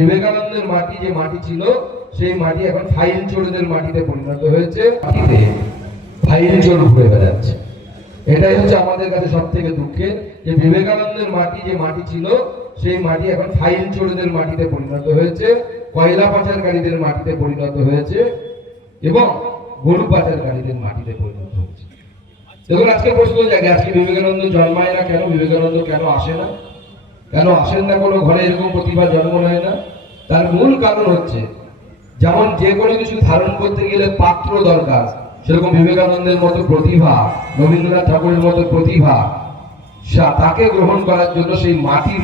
বিবেকানন্দের মাটি যে মাটি ছিল সেই মাটি এখন ফাইল চোরদের মাটিতে পরিণত হয়েছে। মাটিতে ফাইল চোর ঘুরে বেড়াচ্ছে। এটাই হচ্ছে আমাদের কাছে সব থেকে দুঃখের, যে বিবেকানন্দের মাটি যে মাটি ছিল সেই মাটি এখন ফাইল চোরদের মাটিতে পরিণত হয়েছে, কয়লা পাচারকারীদের মাটিতে পরিণত হয়েছে এবং গরু পাচারকারীদের মাটিতে পরিণত হয়েছে। দেখুন, আজকে প্রশ্ন জাগে, আজকে বিবেকানন্দ জন্মায় না কেন? বিবেকানন্দ কেন আসে না? কেন আসেন না? কোনো ঘরে এরকম প্রতিভা জন্ম নেয় না? তার মূল কারণ হচ্ছে, যেমন যে কোনো কিছু ধারণ করতে গেলে পাত্র দরকার, সেরকম বিবেকানন্দের মতো প্রতিভা, রবীন্দ্রনাথ ঠাকুরের মতো প্রতিভা, তাকে গ্রহণ করার জন্য সেই মাটির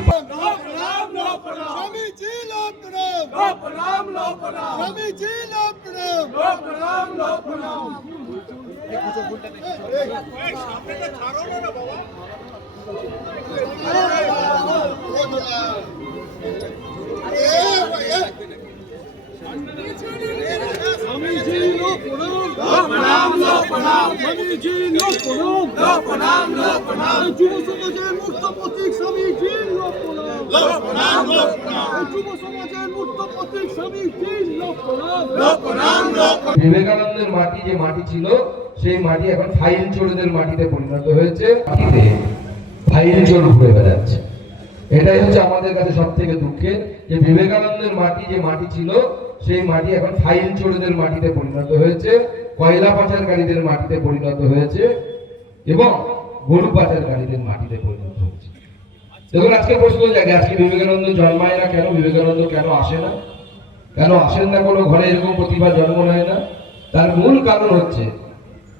বিবেকানন্দের মাটি যে মাটি ছিল সেই মাটি এখন ফাইল চোরদের মাটিতে পরিণত হয়েছে। মাটিতে ফাইল চোর ঘুরে বেড়াচ্ছে। এটাই হচ্ছে আমাদের কাছে সব থেকে দুঃখের, যে বিবেকানন্দের মাটি যে মাটি ছিল সেই মাটি এখন ফাইল চোরদের মাটিতে পরিণত হয়েছে, কয়লা পাচারকারীদের মাটিতে পরিণত হয়েছে এবং গরু পাচারকারীদের মাটিতে পরিণত হয়েছে। দেখুন, আজকে প্রশ্ন জাগে, আজকে বিবেকানন্দ জন্মায় না কেন? বিবেকানন্দ কেন আসে না? কেন আসেন না? কোনো ঘরে এরকম প্রতিভা জন্ম নেয় না? তার মূল কারণ হচ্ছে,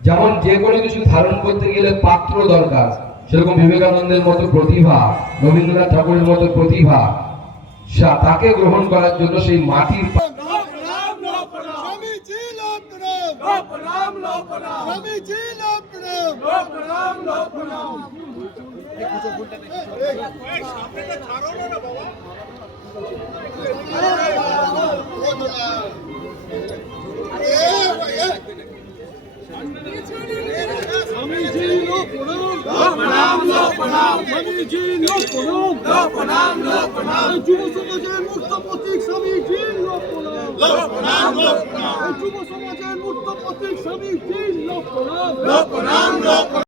যেমন যে কোনো কিছু ধারণ করতে গেলে পাত্র দরকার, সেরকম বিবেকানন্দের মতো প্রতিভা, রবীন্দ্রনাথ ঠাকুরের মতো প্রতিভা, তাকে গ্রহণ করার জন্য সেই মাটির যুব সমাজের মূর্ত প্রতীক স্বামীজির লোক যুব সমাজের মূর্ত প্রতীক স্বামীজির লোক